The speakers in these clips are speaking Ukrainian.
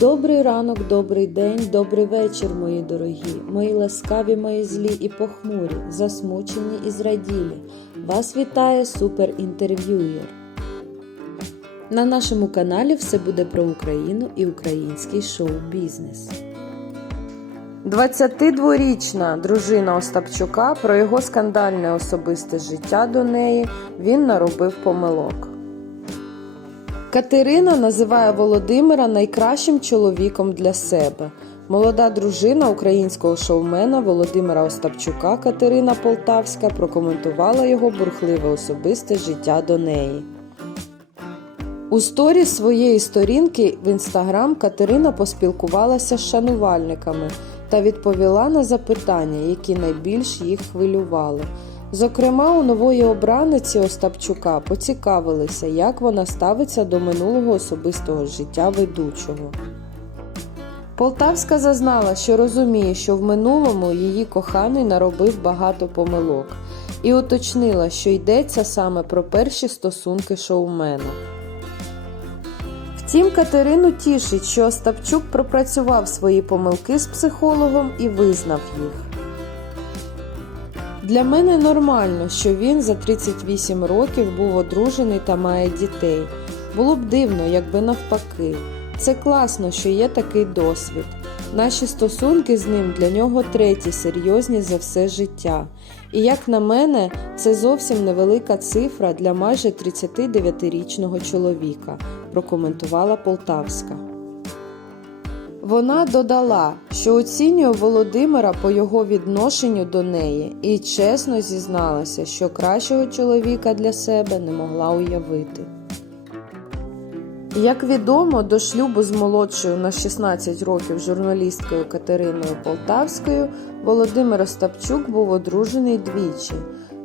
Добрий ранок, добрий день, добрий вечір, мої дорогі, мої ласкаві, мої злі і похмурі, засмучені і зраділі. Вас вітає суперінтерв'юєр. На нашому каналі все буде про Україну і український шоу-бізнес. 22-річна дружина Остапчука про його скандальне особисте життя до неї він наробив помилок. Катерина називає Володимира найкращим чоловіком для себе. Молода дружина українського шоумена Володимира Остапчука Катерина Полтавська прокоментувала його бурхливе особисте життя до неї. У сторі своєї сторінки в інстаграм Катерина поспілкувалася з шанувальниками та відповіла на запитання, які найбільш їх хвилювали. Зокрема, у нової обраниці Остапчука поцікавилися, як вона ставиться до минулого особистого життя ведучого. Полтавська зазнала, що розуміє, що в минулому її коханий наробив багато помилок, і уточнила, що йдеться саме про перші стосунки шоумена. Втім, Катерину тішить, що Остапчук пропрацював свої помилки з психологом і визнав їх. Для мене нормально, що він за 38 років був одружений та має дітей. Було б дивно, якби навпаки. Це класно, що є такий досвід. Наші стосунки з ним для нього треті серйозні за все життя. І як на мене, це зовсім невелика цифра для майже 39-річного чоловіка, прокоментувала Полтавська. Вона додала, що оцінює Володимира по його відношенню до неї і чесно зізналася, що кращого чоловіка для себе не могла уявити. Як відомо, до шлюбу з молодшою на 16 років журналісткою Катериною Полтавською Володимир Остапчук був одружений двічі.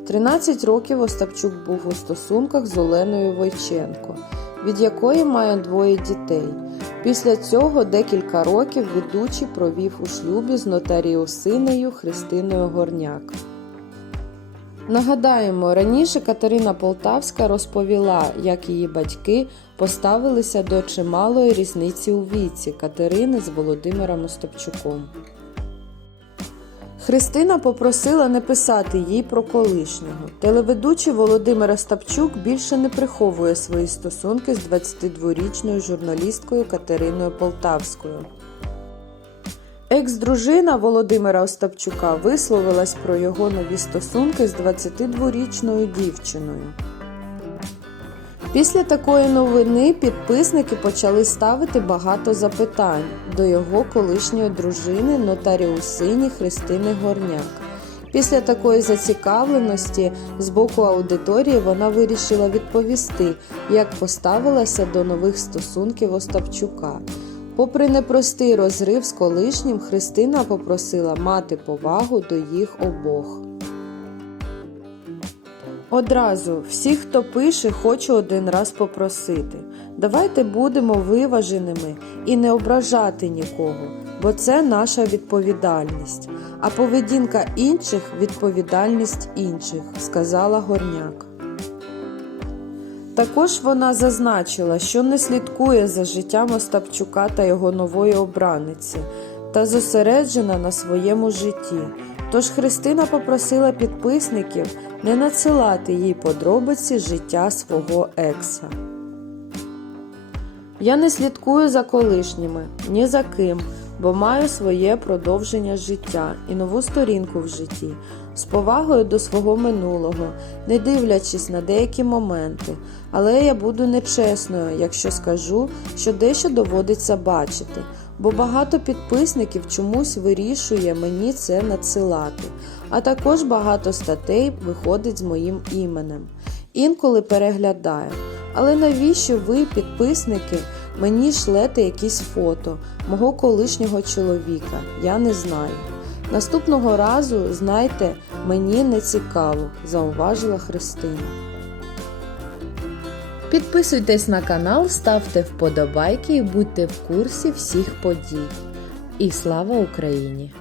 13 років Остапчук був у стосунках з Оленою Войченко, від якої має двоє дітей. Після цього декілька років ведучий провів у шлюбі з нотаріусинею Христиною Горняк. Нагадаємо, раніше Катерина Полтавська розповіла, як її батьки поставилися до чималої різниці у віці Катерини з Володимиром Остапчуком. Христина попросила не писати їй про колишнього. Телеведучий Володимир Остапчук більше не приховує свої стосунки з 22-річною журналісткою Катериною Полтавською. Екс-дружина Володимира Остапчука висловилась про його нові стосунки з 22-річною дівчиною. Після такої новини підписники почали ставити багато запитань до його колишньої дружини нотаріусині Христини Горняк. Після такої зацікавленості з боку аудиторії вона вирішила відповісти, як поставилася до нових стосунків Остапчука. Попри непростий розрив з колишнім, Христина попросила мати повагу до їх обох. Одразу, всі, хто пише, хочу один раз попросити. Давайте будемо виваженими і не ображати нікого, бо це наша відповідальність. А поведінка інших відповідальність інших, сказала Горняк. Також вона зазначила, що не слідкує за життям Остапчука та його нової обраниці та зосереджена на своєму житті. Тож Христина попросила підписників не надсилати їй подробиці життя свого екса. Я не слідкую за колишніми, ні за ким, бо маю своє продовження життя і нову сторінку в житті, з повагою до свого минулого, не дивлячись на деякі моменти. Але я буду нечесною, якщо скажу, що дещо доводиться бачити, бо багато підписників чомусь вирішує мені це надсилати, а також багато статей виходить з моїм іменем. Інколи переглядаю. Але навіщо ви, підписники, мені шлете якісь фото мого колишнього чоловіка? Я не знаю. Наступного разу, знайте, мені не цікаво, зауважила Христина. Підписуйтесь на канал, ставте вподобайки і будьте в курсі всіх подій. І слава Україні!